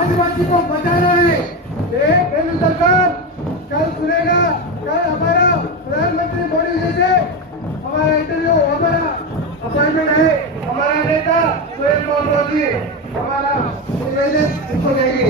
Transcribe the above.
आदिवासी को बचाना है। ये केंद्र सरकार कल सुनेगा, कल हमारा प्रधानमंत्री मोदी जी से हमारा इंटरव्यू, हमारा अपॉइंटमेंट है। हमारा नेता सुरेश मोदी हमारा इसको देंगे।